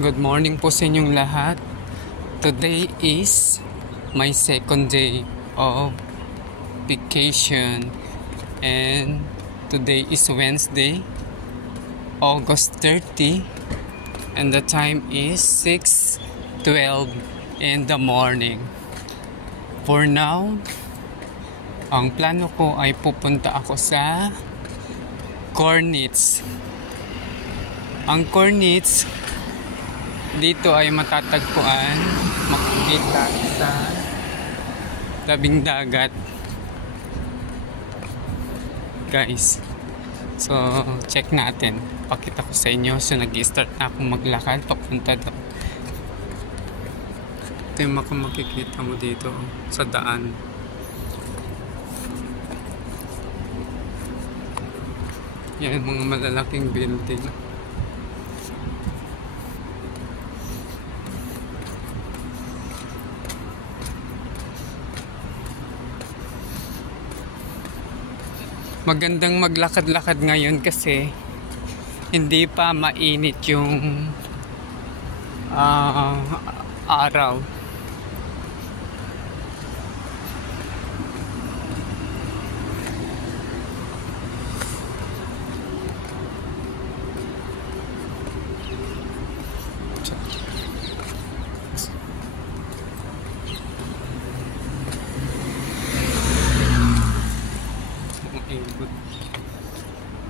Good morning po sa inyong lahat. Today is my second day of vacation and today is Wednesday, August 30 and the time is 6:12 in the morning. For now, ang plano ko ay pupunta ako sa Cornets. Ang Cornets dito ay matatagpuan, makikita sa tabing dagat, guys. So check natin, pakita ko sa inyo. So nag-start na akong maglakad papunta doon. Ito yung makikita mo dito sa daan. Yan, mga malalaking building. Magandang maglakad-lakad ngayon kasi hindi pa mainit yung araw.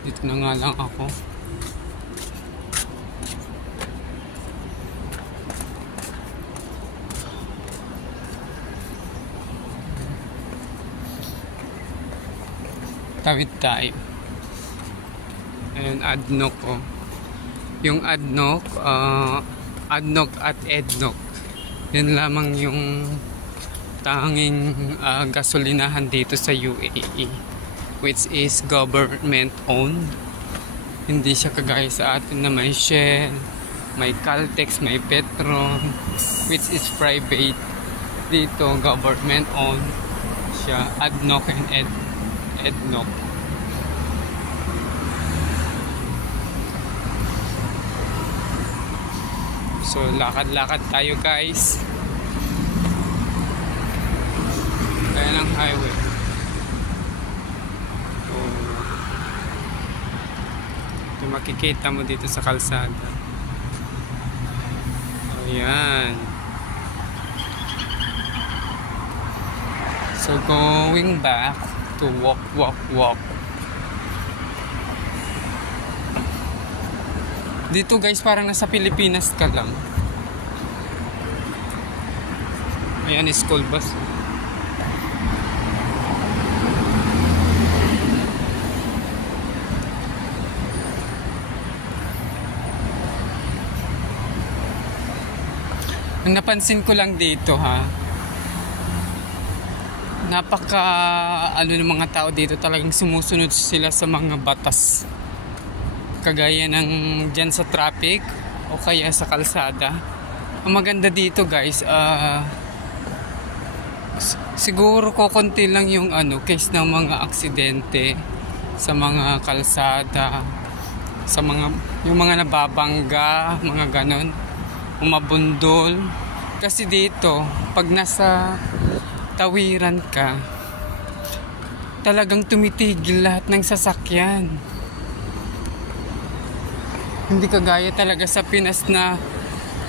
Dito na nga lang ako. Tawid tayo. Ayan, Adnok oh. Yung Adnok, Adnok at Ednok. Yan lamang yung tanging gasolinahan dito sa UAE, which is government owned. Hindi siya kagaya sa atin na may Shell, may Caltex, may Petron, which is private. Dito government owned siya, Adnok and Ednok. So lakad-lakad tayo, guys. Kaya ng highway. Ito makikita mo dito sa kalsada. Ayan. So going back to walk. Dito, guys, parang nasa Pilipinas ka lang. Ayan, school bus. Ang napansin ko lang dito, napaka ng mga tao dito, talagang sumusunod sila sa mga batas. Kagaya ng dyan sa traffic o kaya sa kalsada. Ang maganda dito, guys, siguro kukunti lang yung case ng mga aksidente sa mga kalsada, sa yung mga nababangga, mga ganon, umabundol. Kasi dito, pag nasa tawiran ka, talagang tumitigil lahat ng sasakyan. Hindi kagaya talaga sa Pinas na,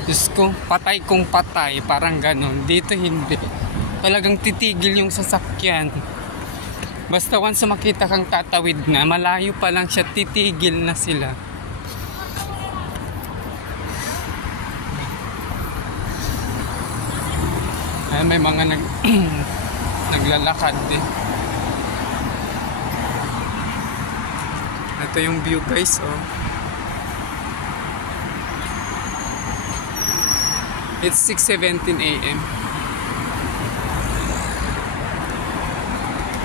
Diyos ko, patay kung patay, parang ganon. Dito hindi. Talagang titigil yung sasakyan. Basta once makita kang tatawid na, malayo pa lang siya, titigil na sila. Ay, may mga naglalakad din. Ito yung view, guys, oh. It's 6:17 AM.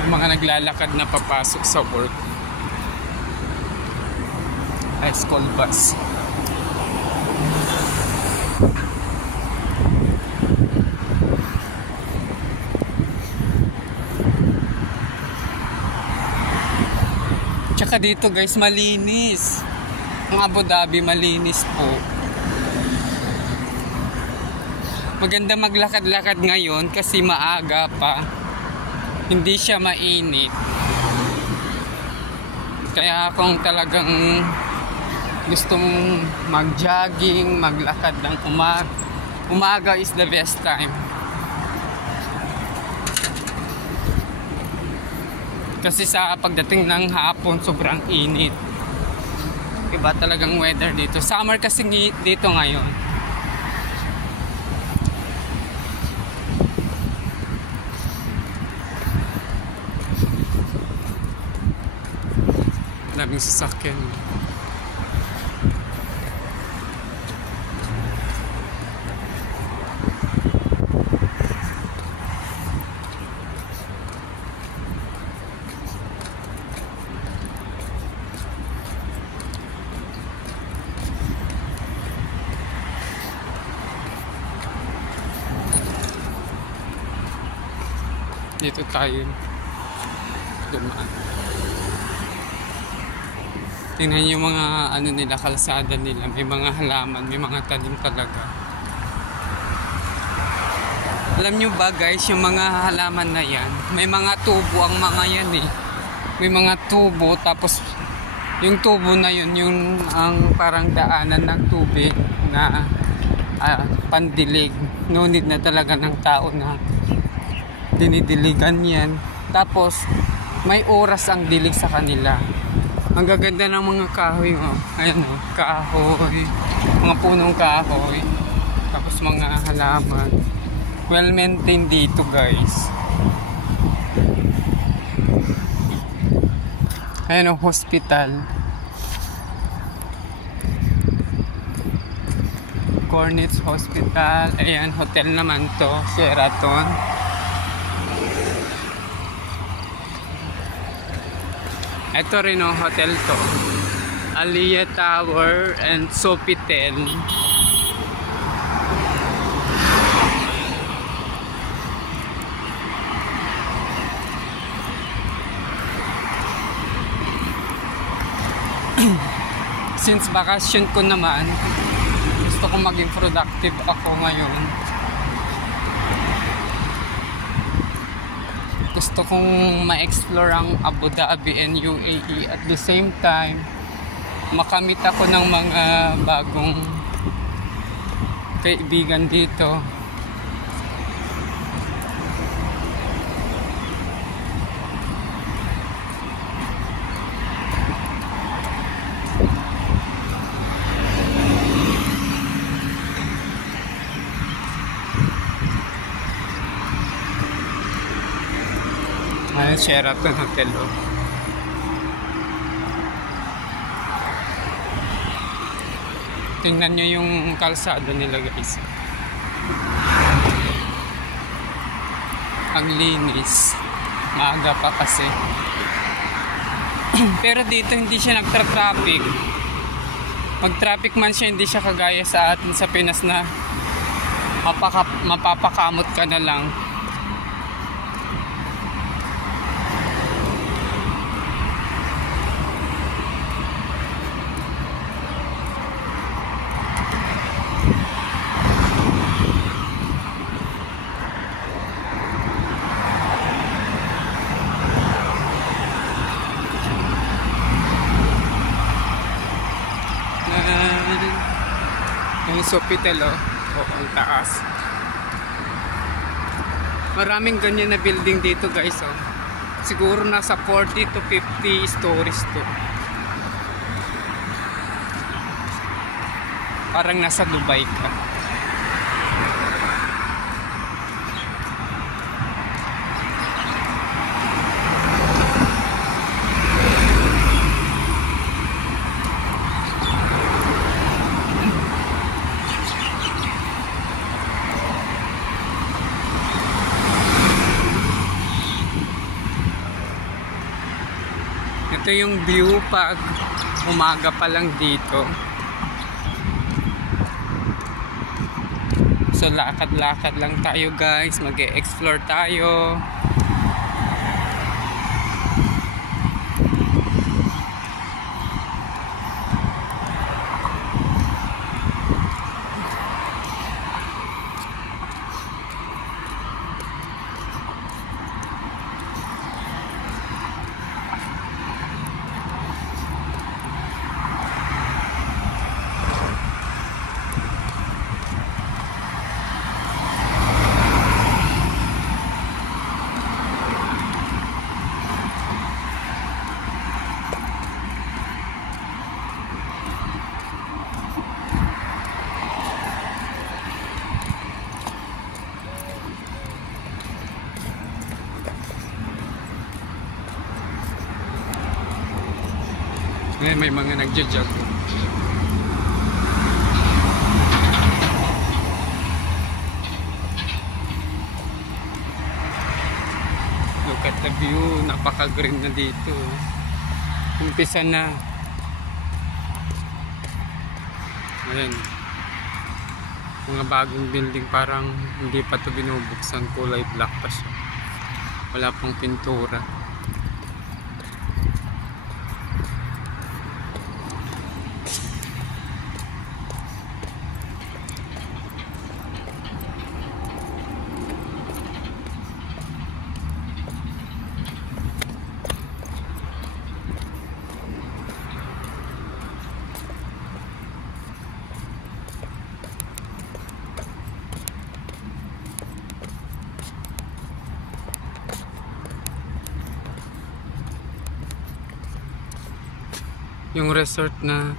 May mga naglalakad na papasok sa work. Ay, school bus. Tsaka dito, guys, malinis. Ang Abu Dhabi malinis po. Maganda maglakad-lakad ngayon kasi maaga pa. Hindi siya mainit. Kaya kung talagang gusto mong mag-jogging, maglakad ng umaga is the best time. Kasi sa pagdating ng hapon, sobrang init. Iba talagang weather dito. Summer kasi dito ngayon. Daming sasakyan. Dito tayo dumaan. Tingnan yung mga ano nila, kalsada nila. May mga halaman, may mga tanim talaga. Alam nyo ba guys, yung mga halaman na yan, may mga tubo ang mga yan eh. May mga tubo, tapos yung tubo na yun, yung ang parang daanan ng tubig na pandilig. No need na talaga ng tao na dinidiligan yan. Tapos may oras ang dilig sa kanila. Ang gaganda ng mga kahoy, oh. Ayan, oh, kahoy, mga punong kahoy, tapos mga halaman. Well maintained dito guys. Ayan, oh, hospital. Cornets Hospital. Ayan, hotel naman to, Sheraton. Ito rin ang hotel to, Aliyah Tower and Sofitel. Since bakasyon ko naman, gusto ko maging productive ako ngayon. Gusto kong ma-explore ang Abu Dhabi and UAE at the same time makamit ako ng mga bagong kaibigan dito. Ayan, Sheraton Hotel, oh. Tingnan nyo yung kalsada nila guys. Ang linis. Maaga pa kasi. Pero dito hindi siya nagtra-traffic. Mag-traffic man siya, hindi siya kagaya sa atin sa Pinas na mapapakamot ka na lang. Yung Sofitel, oh, ang taas. Maraming ganyan na building dito guys, oh. Siguro nasa 40 to 50 stories to. Parang nasa Dubai ka. Ito yung view pag umaga pa lang dito. So lakad-lakad lang tayo guys, mag-e-explore tayo. May mga nagja-jog. Look at the view. Napaka-green na dito. Umpisa na. Ayan. Mga bagong building, parang hindi pa ito binubuksan. Kulay black pa siya. Wala pang pintura. Yung resort na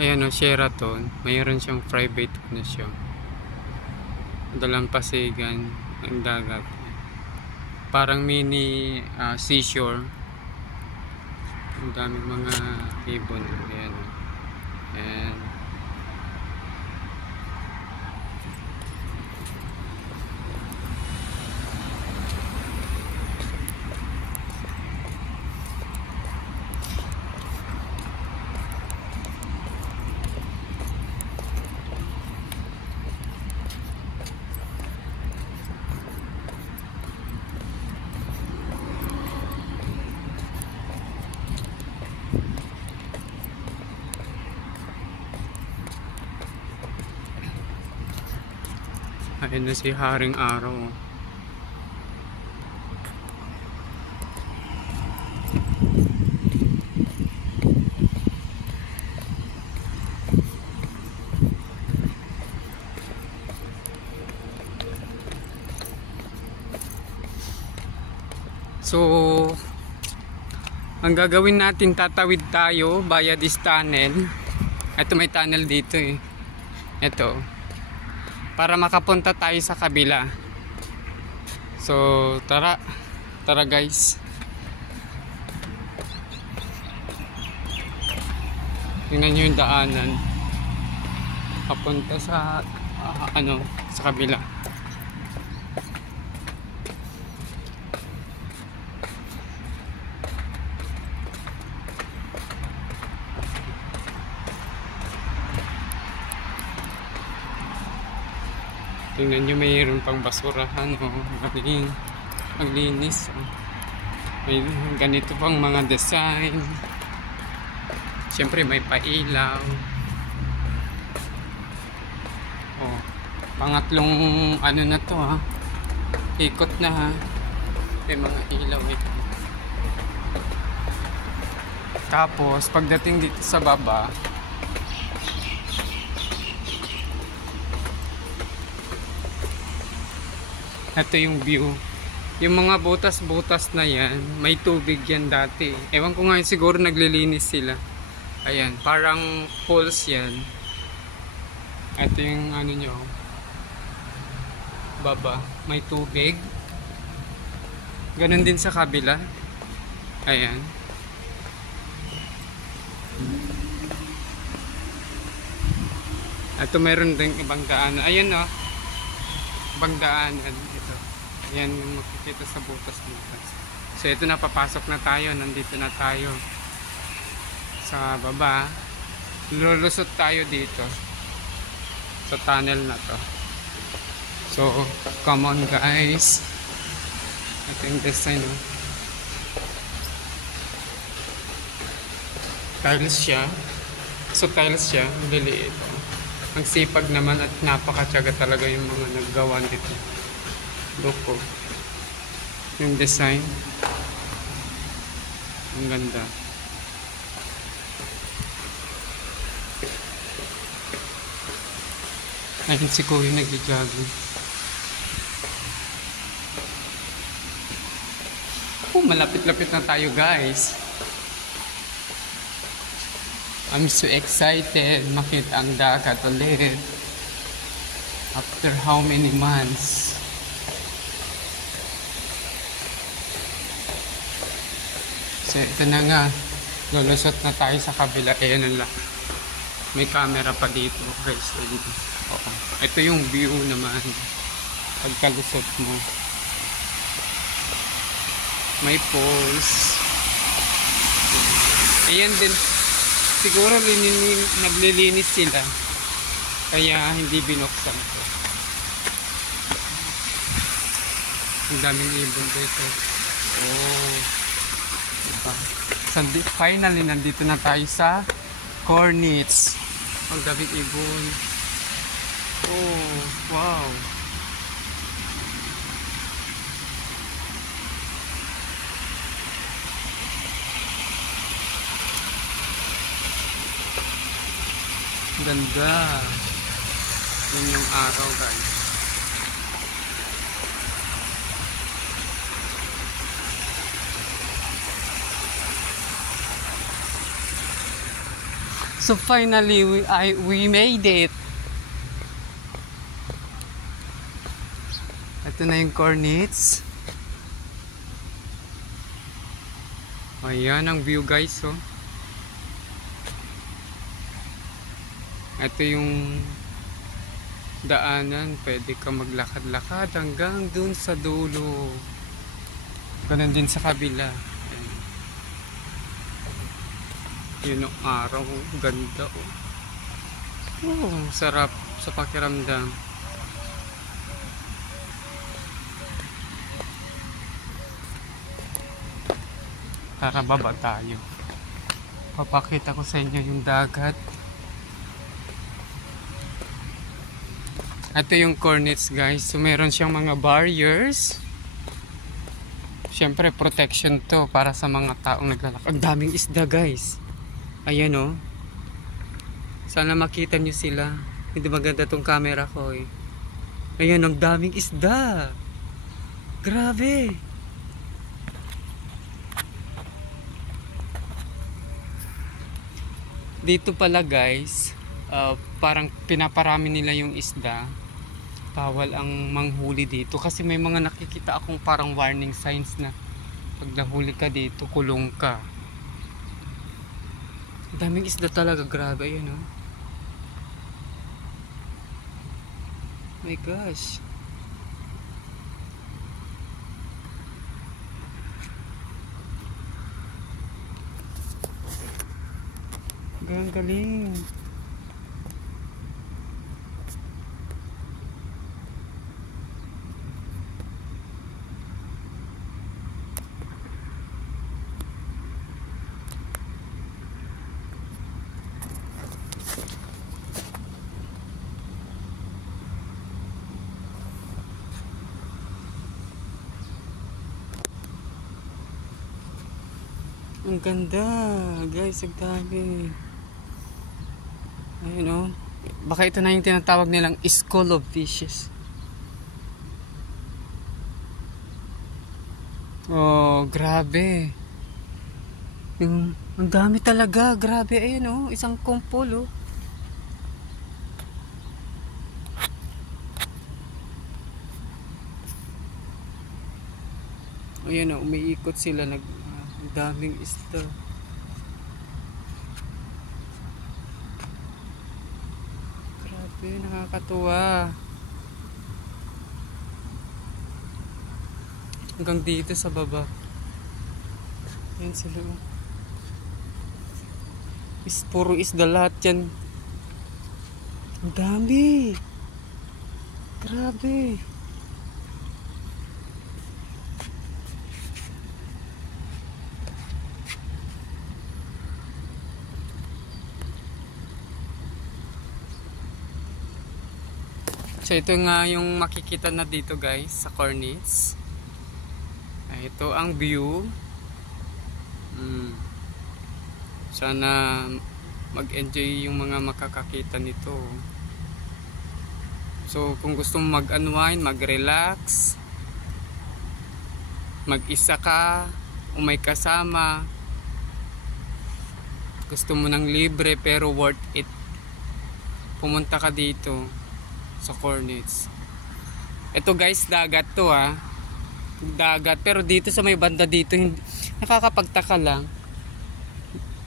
ayan o, Sheraton, mayroon siyang private na siya. Dalampasigan ng dagat. Parang mini seashore. Ang daming mga ibon. Ayan o. Ayan. Ayan na si Haring Araw. So, ang gagawin natin, tatawid tayo via this tunnel. Ito, may tunnel dito eh. Ito. Para makapunta tayo sa kabila. So, tara guys. Tingnan nyo yung daanan papunta sa sa kabila. Tingnan nyo, mayroon pang basurahan o maglinis. May ganito pang mga design. Siyempre may pailaw. Pangatlong na to ha. Ikot na ha. May mga ilaw ito. Tapos pagdating dito sa baba, ito yung view. Yung mga butas-butas na yan, may tubig yan dati. Ewan ko nga, siguro naglilinis sila. Ayan, parang pools yan. Ito yung nyo, baba, may tubig. Ganon din sa kabila. Ayan. Ito meron din ibang daanan. Ayan o. Ibang daanan. Ito. Ayan yung makikita sa butas-butas. So ito na, papasok na tayo. Nandito na tayo sa baba. Lulusot tayo dito sa tunnel na to. So come on guys. Ito yung design o. Tiles siya. So tiles siya. Liliit o. Ang sipag naman at napakatyaga talaga yung mga naggawa dito. Loko. Yung design. Ang ganda. Ayun si Kuya nag-jogging. Malapit-lapit na tayo guys. I'm so excited makita ang dagat ulit after how many months. So ito na nga, Lulusot na tayo sa kabila. Ayan lang. May camera pa dito guys. Oo. Ito yung view naman. Pagkalusot mo. May poles. Ayan din. Siguro naglilinis sila. Kaya hindi binuksan ko. Ang daming ibon dito. Oh. Diba? Finally, nandito na tayo sa Cornets. Ang daming ibon. Oh, wow. Ganda. Yun yung araw guys. So finally we made it. Ito na yung Cornets. Ayan ang view guys, oh. Ito yung daanan, pwede ka maglakad-lakad hanggang dun sa dulo. Ganun din sa kabila. Yun ang araw, ganda, oh. Oh, sarap sa pakiramdam. Tara, baba tayo. Papakita ko sa inyo yung dagat. Ito yung Cornets guys. So meron siyang mga barriers. Siyempre protection to para sa mga taong naglalakad. Ang daming isda guys. Ayan oh. Sana makita nyo sila. Hindi maganda tong camera ko eh. Ayan, ang daming isda. Grabe. Dito pala guys, parang pinaparami nila yung isda. Bawal ang manghuli dito kasi may mga nakikita akong parang warning signs na pag nahuli ka dito, kulong ka. Daming isda talaga, grabe. Ayan oh. My gosh. Galing. Ang ganda guys, ang dami. Ayun oh. Baka ito na yung tinatawag nilang school of fishes. Oh, grabe. Yung, ang dami talaga, grabe. Ayun oh, isang kumpol oh. Ayun oh, umiikot sila, ang daming isda. Grabe, nakakatuwa. Hanggang dito sa baba. Ayan sila. Puro isda lahat yan. Ang dami. Grabe. So ito nga yung makikita na dito guys sa Cornets. Ito ang view. Sana mag-enjoy yung mga makakakita nito. So kung gusto mo mag-unwind, mag-relax, mag-isa ka o may kasama, gusto mo ng libre pero worth it, pumunta ka dito sa Cornets. Ito guys, dagat to ah. Dagat, pero dito sa may banda dito nakakapagtaka lang.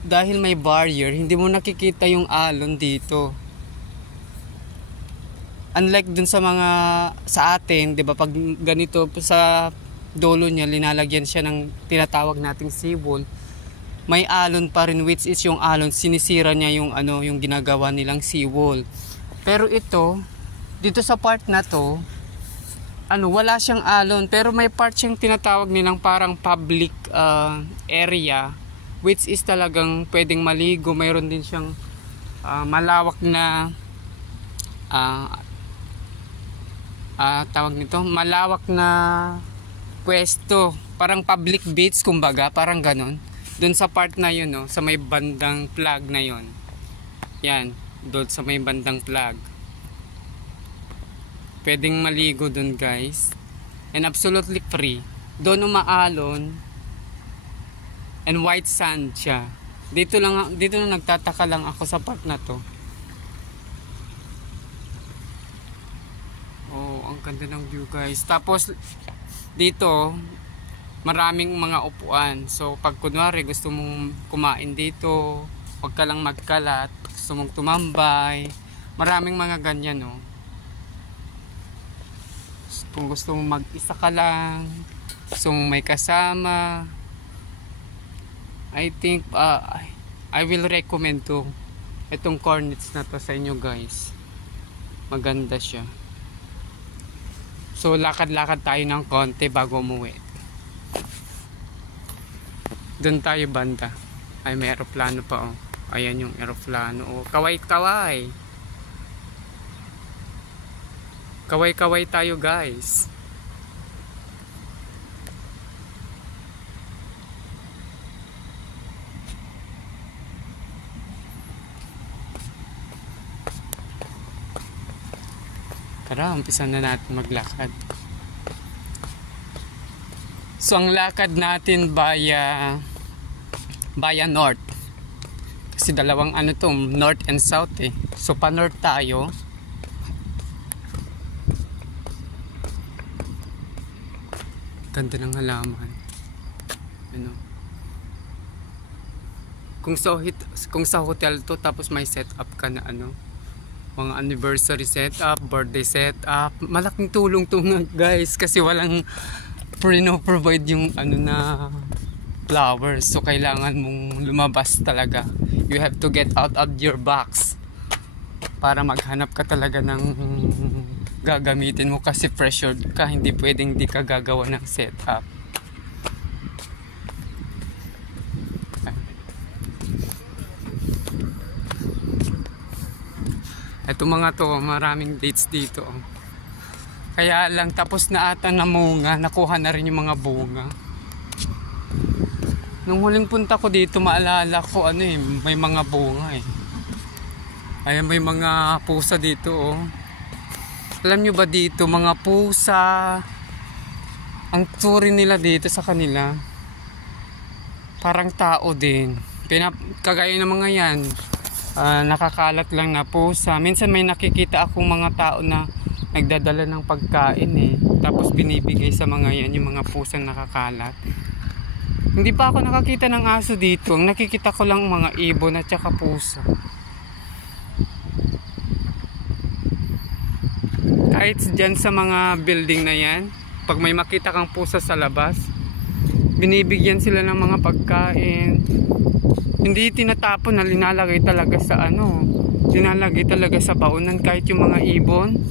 dahil may barrier, hindi mo nakikita yung alon dito. Unlike dun sa mga sa atin, 'di ba, pag ganito sa dulo niya linalagyan siya ng tinatawag nating seawall, may alon pa rin, which is yung alon sinisira niya yung yung ginagawa nilang seawall. Pero ito dito sa part na to, wala siyang alon, pero may part siyang tinatawag nilang parang public area, which is talagang pwedeng maligo. Mayroon din siyang malawak na tawag nito, malawak na pwesto, parang public beach kumbaga, parang ganon. Doon sa part na yun, no, sa may bandang flag na yun. Yan, doon sa may bandang flag. Pwedeng maligo doon, guys. And absolutely free. Doon umaalon and white sand siya. Dito na nagtataka lang ako sa part na to. Ang ganda ng view, guys. Tapos dito maraming mga upuan. So pag kunwari gusto mong kumain dito, huwag ka lang magkalat, gusto mong tumambay, maraming mga ganyan, no. Kung gusto mong mag-isa ka lang, gusto mong may kasama, I think I will recommend itong cornets na to sa inyo, guys. Maganda siya. So lakad-lakad tayo ng konti bago umuwi. Doon tayo banda. Ay, may aeroplano pa, oh. Ayan yung aeroplano, oh. Kaway-kaway. Kaway-kaway tayo, guys. Tara, umpisan na natin maglakad. So ang lakad natin via north. Kasi dalawang north and south eh. So pa north tayo. Ganda ng halaman. Kung sa hotel to, tapos may set up ka na mga anniversary setup, birthday setup, malaking tulong to nga, guys, kasi walang provide yung na flowers. So kailangan mong lumabas talaga. You have to get out of your box para maghanap ka talaga ng gagamitin mo, kasi pressured ka, hindi pwedeng di ka gagawa ng setup. Ito mga to, maraming dates dito. Kaya lang, tapos na ata na munga, nakuha na rin yung mga bunga. Nung huling punta ko dito, maalala ko may mga bunga eh. Ayan, may mga pusa dito, oh. Alam nyo ba dito, mga pusa, ang tsuri nila dito sa kanila, parang tao din. Kagaya ng mga yan, nakakalat lang na pusa. Minsan may nakikita akong mga tao na nagdadala ng pagkain eh, tapos binibigay sa mga yan, yung mga pusang nakakalat. Hindi pa ako nakakita ng aso dito. Ang nakikita ko lang mga ibon at saka pusa. Kahit dyan sa mga building na yan, pag may makita kang pusa sa labas, binibigyan sila ng mga pagkain. Hindi tinatapon, na linalagay talaga sa linalagay talaga sa baunan. Kahit yung mga ibon,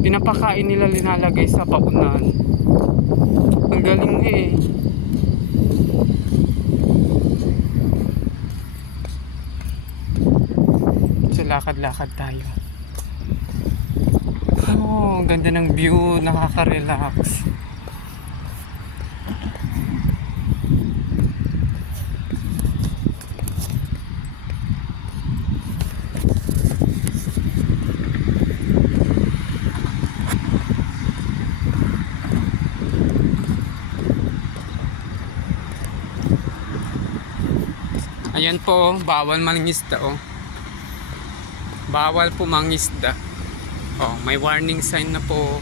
pinapakain nila, linalagay sa baunan. Ang galing eh. So lakad-lakad tayo. Oh, ganda ng view, nakaka-relax. Ayan po, bawal mangingisda, oh. Bawal po mangisda. Oh, may warning sign na po.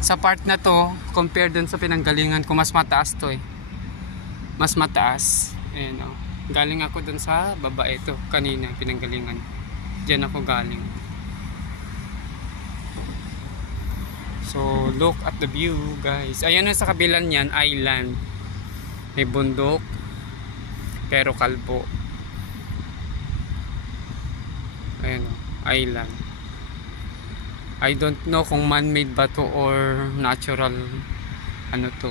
Sa part na to, compare dun sa pinanggalingan ko, mas mataas to eh. mas mataas. Ayan o. Galing ako dun sa baba ito kanina, pinanggalingan. Diyan ako galing. So look at the view guys. Ayan na sa kabilang niyan, island. May bundok pero kalbo. Ayan o, island. I don't know kung man-made ba to or natural ano to.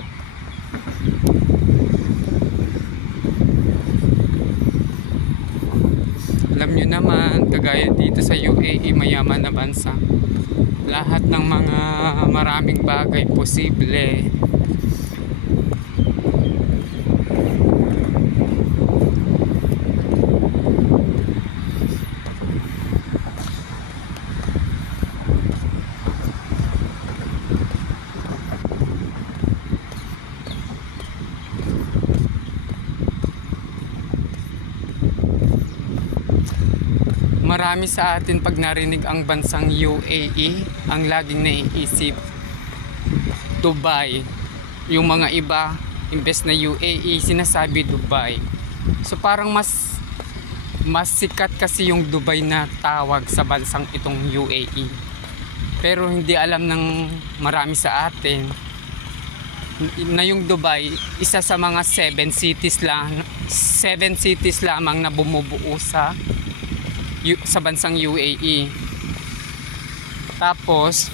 Alam nyo naman, kagaya dito sa UAE, mayaman na bansa. Lahat ng mga maraming bagay posible. Marami sa atin pag narinig ang bansang UAE, ang laging naiisip Dubai. Yung mga iba, imbes na UAE, sinasabi Dubai. So parang mas sikat kasi yung Dubai na tawag sa bansang itong UAE. Pero hindi alam ng marami sa atin na yung Dubai, isa sa mga 7 cities lamang na bumubuo sa bansang UAE. Tapos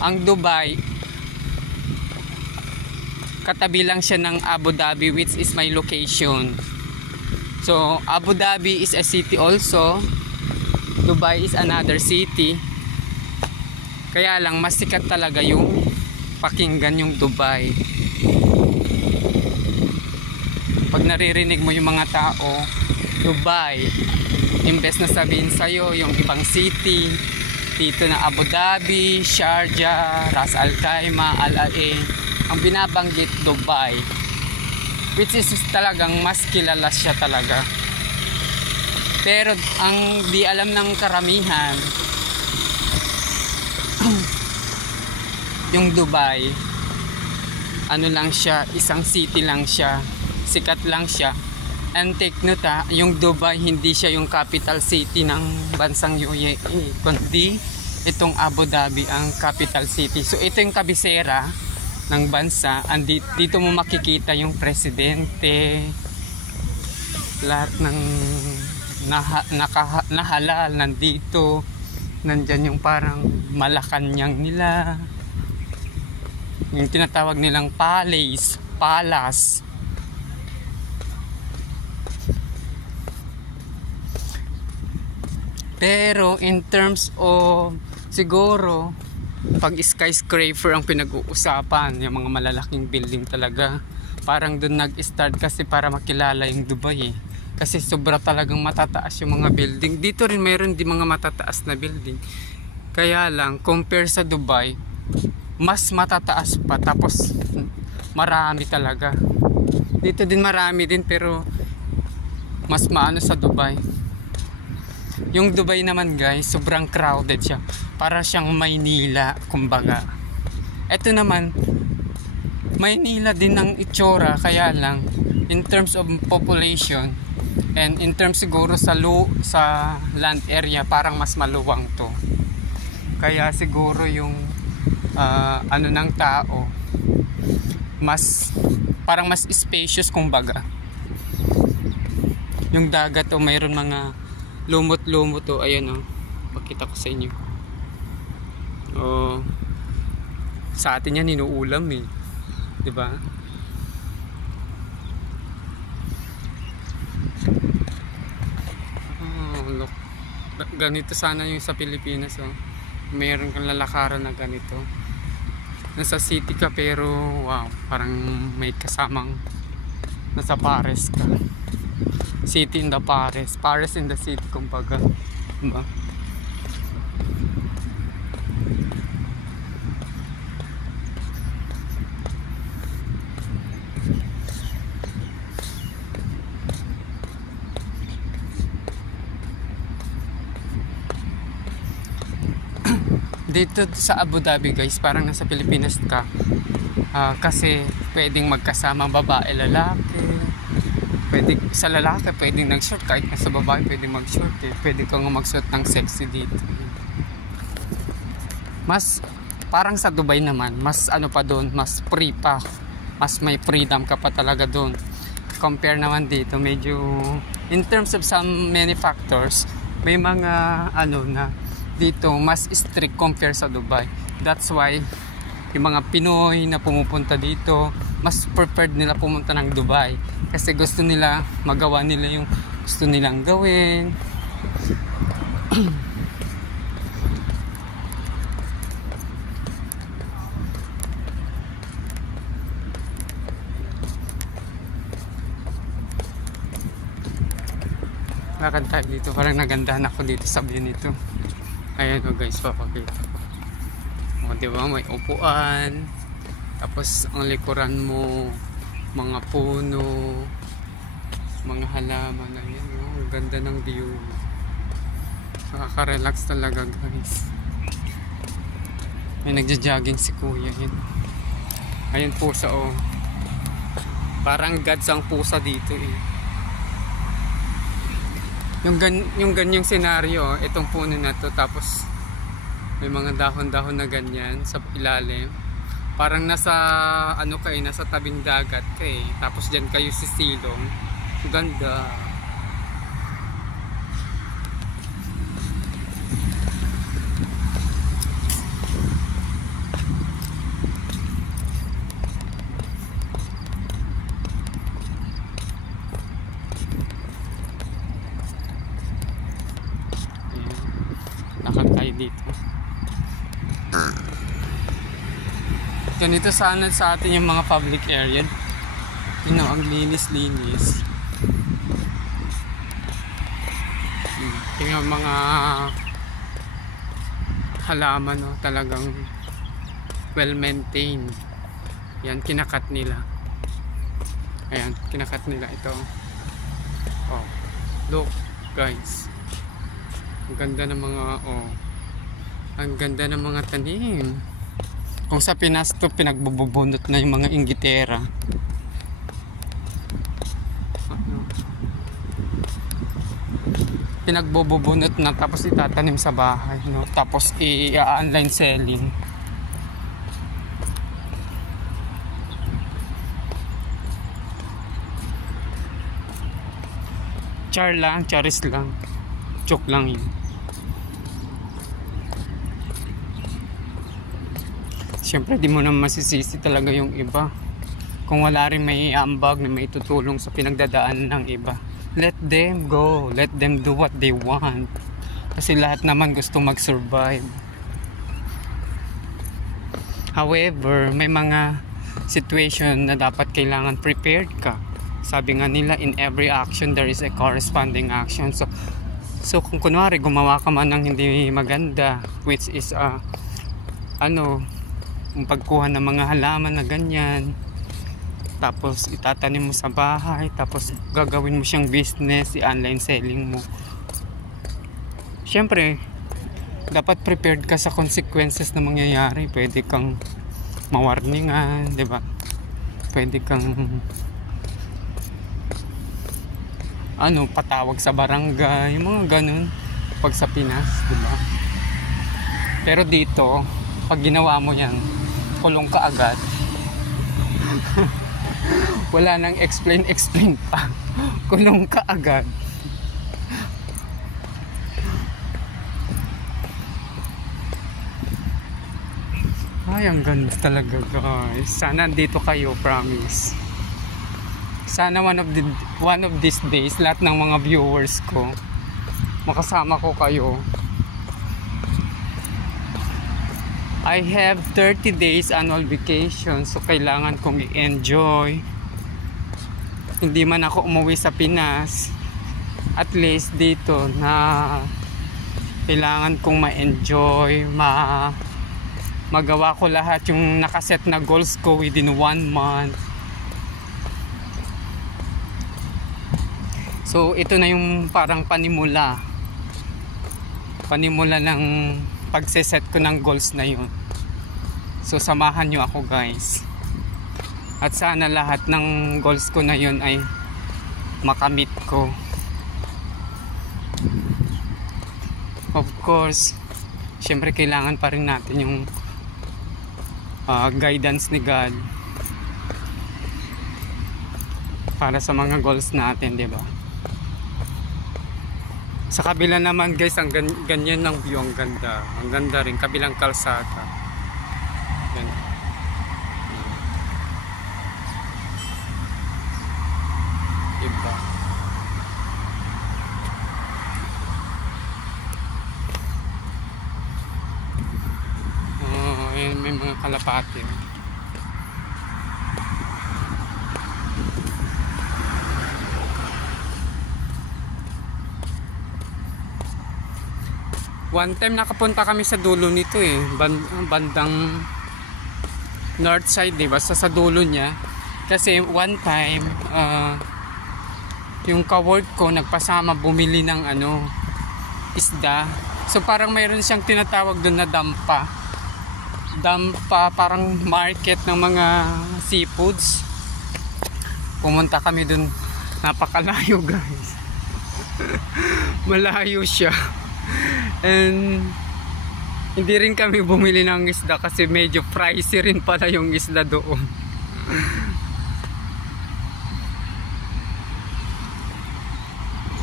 ang Dubai, katabi lang siya ng Abu Dhabi, which is my location. So Abu Dhabi is a city also, Dubai is another city. Kaya lang mas sikat talaga yung pakinggan yung Dubai. Pag naririnig mo yung mga tao Dubai, imbes na sabihin sa'yo yung ibang city dito na Abu Dhabi, Sharjah, Ras Al Khaimah, Al Ain, ang binabanggit Dubai, which is talagang mas kilala siya talaga. Pero ang di alam ng karamihan, yung Dubai, ano lang siya, isang city lang siya, sikat lang siya. And take note yung Dubai hindi siya yung capital city ng bansang UAE, kundi itong Abu Dhabi ang capital city. So ito yung kabisera ng bansa. Dito mo makikita yung presidente, lahat ng nahalal nandito. Nandyan yung parang Malacanang nila, yung tinatawag nilang palace. Pero in terms of siguro pag skyscraper ang pinag-uusapan, yung mga malalaking building talaga, parang doon nag-start kasi para makilala yung Dubai eh. Kasi sobra talagang matataas yung mga building. Dito rin mayroon din mga matataas na building. Kaya lang compare sa Dubai, mas matataas pa, tapos marami talaga. Dito din marami din pero mas maano sa Dubai. Yung Dubai naman guys, sobrang crowded siya. Para siyang Maynila, kumbaga. Ito naman, Maynila din ng itsura, kaya lang in terms of population and in terms siguro sa land area, parang mas maluwang to. Kaya siguro yung ano ng tao, parang mas spacious kumbaga. Yung dagat o mayroon mga lumot-lumot to, ayan o, pakita ko sa inyo. Sa atin yan inuulam eh, diba? Look, ganito sana yung sa Pilipinas oh. Mayroon kang lalakaran na ganito, nasa city ka pero wow, parang may kasamang nasa Paris ka. City in the Paris in the city kumbaga, diba? Dito sa Abu Dhabi guys, parang nasa Pilipinas ka. Kasi pwedeng magkasama babae, lalaki. Pwede, sa lalaki pwedeng nag-short, kahit sa babae pwedeng mag-short eh. Pwede kang magsuot ng sexy dito. Mas parang sa Dubai naman, mas ano pa doon, mas free pa. Mas may freedom ka pa talaga doon. Compare naman dito, medyo in terms of some many factors, may mga ano na dito mas strict compare sa Dubai. That's why yung mga Pinoy na pumupunta dito, mas preferred nila pumunta ng Dubai kasi gusto nila magawa nila yung gusto nilang gawin. Lakad tayo dito, parang nagandahan ako dito sa view nito. Ayan o guys, papakita ko. O diba, may upuan, tapos ang likuran mo mga puno, mga halaman. Ayan o, ang ganda ng view. Nakaka-relax talaga guys. May nagja-jogging si kuya yun. Ayun pusa o, parang gods ang pusa dito eh. Yung ganyang senaryo, itong puno na to, tapos may mga dahon-dahon na ganyan sa ilalim. Parang nasa ano kayo, nasa tabing dagat kayo. Tapos diyan kayo sisilong. Ganda. Lakad tayo dito. Ganito sana sa atin yung mga public area. You know, ang linis-linis. Yung mga halaman, no, talagang well-maintained. Yan, kinakat nila. Ayan, kinakat nila ito. Oh, look guys. Ang ganda ng mga ang ganda ng mga tanim. Kung sa Pinas to, pinagbubunot na yung mga inggitera. Pinagbubunot na tapos itatanim sa bahay, no? Tapos i-online selling. Charis lang. Joke lang yun. Siyempre di mo na masisisi talaga yung iba kung wala rin may ambag na may tutulong sa pinagdadaan ng iba. Let them go, let them do what they want, kasi lahat naman gusto mag-survive. However, may mga situation na dapat kailangan prepared ka. Sabi nga nila, in every action there is a corresponding action. So kung kunwari gumawa ka man ng hindi maganda, which is yung pagkuha ng mga halaman na ganyan, tapos itatanim mo sa bahay, tapos gagawin mo siyang business, i-online selling mo, syempre dapat prepared ka sa consequences na mangyayari. Pwede kang mawarningan, diba? Pwede kang patawag sa barangay, yung mga ganun pag sa Pinas, diba? Pero dito, pag ginawa mo yan, kulong ka agad. Wala nang explain pa. Kulong ka agad. Ay, ang ganda talaga guys. Sana dito kayo, promise. Sana one of these days, lahat ng mga viewers ko, makasama ko kayo. I have 30 days annual vacation, so kailangan kong i-enjoy. Hindi man ako umuwi sa Pinas, at least dito na kailangan kong ma-enjoy, magawa ko lahat yung nakaset na goals ko within 1 month. So ito na yung parang panimula ng pagseset ko ng goals na yun. So samahan nyo ako guys. At sana lahat ng goals ko na yun ay makamit ko. Of course, syempre kailangan pa rin natin yung guidance ni God para sa mga goals natin, di ba? Sa kabila naman guys, ang ganyan ng view, ang ganda. Ang ganda rin, kabilang kalsada. Ganda. Diba? Ayan, may mga kalapati. One time nakapunta kami sa dulo nito eh, bandang north side, diba? Sa dulo niya. Kasi one time yung ka-work ko nagpasama bumili ng isda. So parang mayroon siyang tinatawag doon na dampa. Dampa, parang market ng mga seafoods. Pumunta kami doon, napakalayo guys. Malayo siya. And hindi rin kami bumili ng isda kasi medyo pricey rin pala yung isda doon.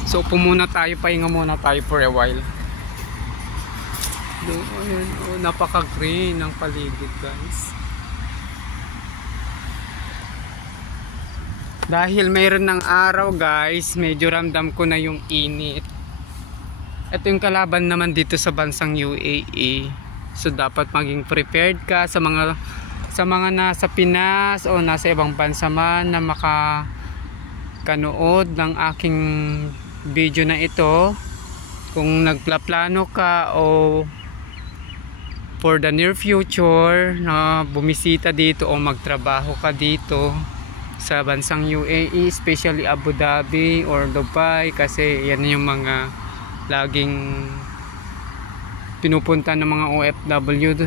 So pumuna tayo, pahinga muna tayo for a while. Ayan, napaka-green ng paligid guys. Dahil mayroon ng araw guys, medyo ramdam ko na yung init. Ito yung kalaban naman dito sa bansang UAE. So dapat maging prepared ka sa mga nasa Pinas o nasa ibang bansa man na makakanood ng aking video na ito. Kung nagplaplano ka o for the near future na bumisita dito o magtrabaho ka dito sa bansang UAE, especially Abu Dhabi or Dubai, kasi yan yung mga laging pinupunta ng mga OFW.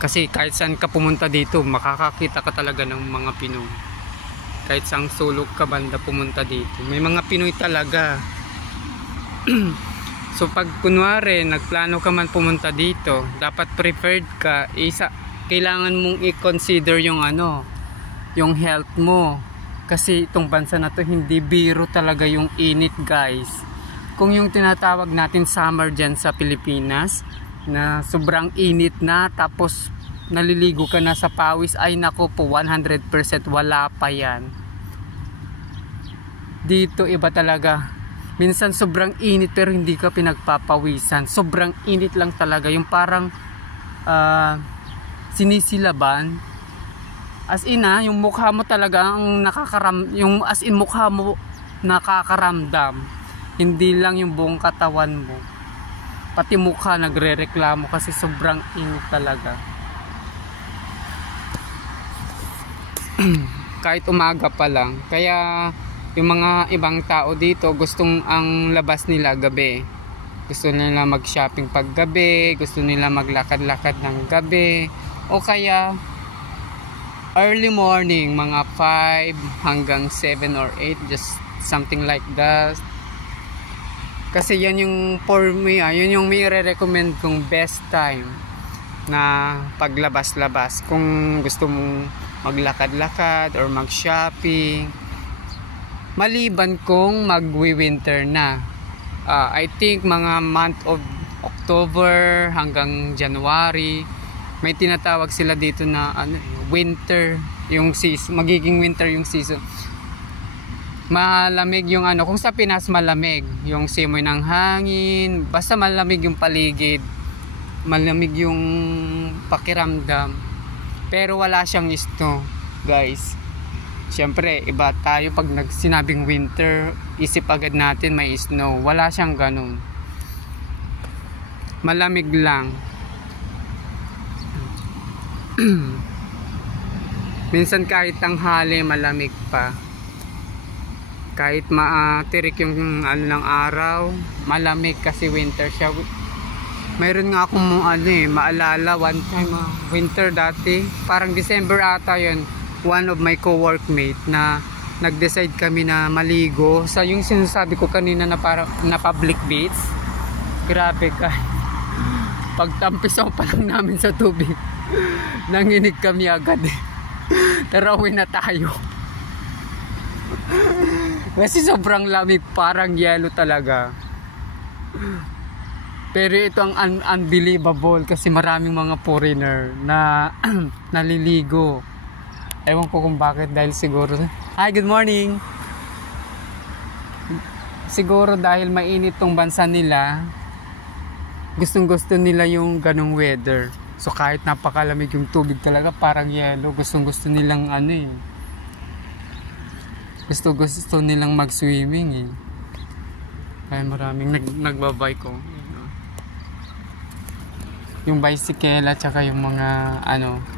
Kasi kahit saan ka pumunta dito, makakakita ka talaga ng mga Pinoy. Kahit saang sulok ka banda pumunta dito, may mga Pinoy talaga. So pag kunwari nagplano ka man pumunta dito, dapat prepared ka. Kailangan mong i-consider yung yung health mo. Kasi itong bansa na to, hindi biro talaga yung init guys. Kung yung tinatawag natin summer dyan sa Pilipinas, na sobrang init na, tapos naliligo ka na sa pawis, ay nako po, 100% wala pa yan. Dito iba talaga. Minsan sobrang init pero hindi ka pinagpapawisan. Sobrang init lang talaga, yung parang sinisilaban. As in yung mukha mo talaga ang yung as in mukha mo nakakaramdam. Hindi lang yung buong katawan mo, pati mukha nagrereklamo kasi sobrang init talaga. Kahit umaga pa lang. Kaya yung mga ibang tao dito gustong ang labas nila gabi. Gusto nila mag-shopping pag gabi, gusto nila maglakad-lakad ng gabi, o kaya early morning, mga 5 hanggang 7 or 8, just something like that. Kasi yan yung for me, yun yung may re-recommend kong best time na paglabas-labas. Kung gusto mong maglakad-lakad or mag-shopping, maliban kung magwi-winter na. I think mga month of October hanggang January, may tinatawag sila dito na winter yung season, magiging winter yung season. Malamig yung kung sa Pinas malamig yung simoy ng hangin, basta malamig yung paligid, malamig yung pakiramdam, pero wala siyang snow guys. Syempre iba tayo pag sinabing winter, isip agad natin may snow. Wala siyang ganun, malamig lang. Minsan kahit tanghali malamig pa. Kahit tirik yung ng araw, malamig kasi winter siya. Mayroon nga akong maalala one time winter dati, parang December ata yun. one of my co-workmate na nag-decide kami na maligo sa yung sinasabi ko kanina na para na public beach. Grabe ka. Pagtampisaw pa lang namin sa tubig, nanginig kami agad. Tara, uwi na tayo. Kasi sobrang lamig, parang yelo talaga. Pero ito ang unbelievable kasi maraming mga foreigner na naliligo. Ewan ko kung bakit, dahil siguro... Hi, good morning! Siguro dahil mainit tong bansa nila, gustong gusto nila yung ganong weather. So kahit napakalamig yung tubig talaga, parang yelo, gustong gusto nilang ano eh. Gusto nilang mag-swimming eh. Kaya maraming nagbabike ko. Yung bicycle at saka yung mga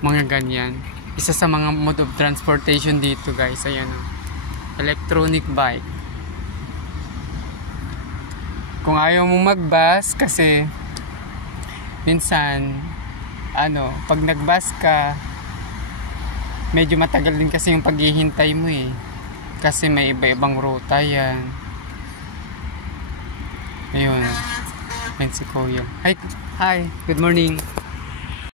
mga ganyan. Isa sa mga mode of transportation dito, guys, ayan oh. Electronic bike. Kung ayaw mo mag-bus kasi minsan pag nag-bus ka, medyo matagal din kasi yung paghihintay mo eh. Kasi may iba-ibang ruta yan. Ayun. Ayun si Kuya. Hi, good morning.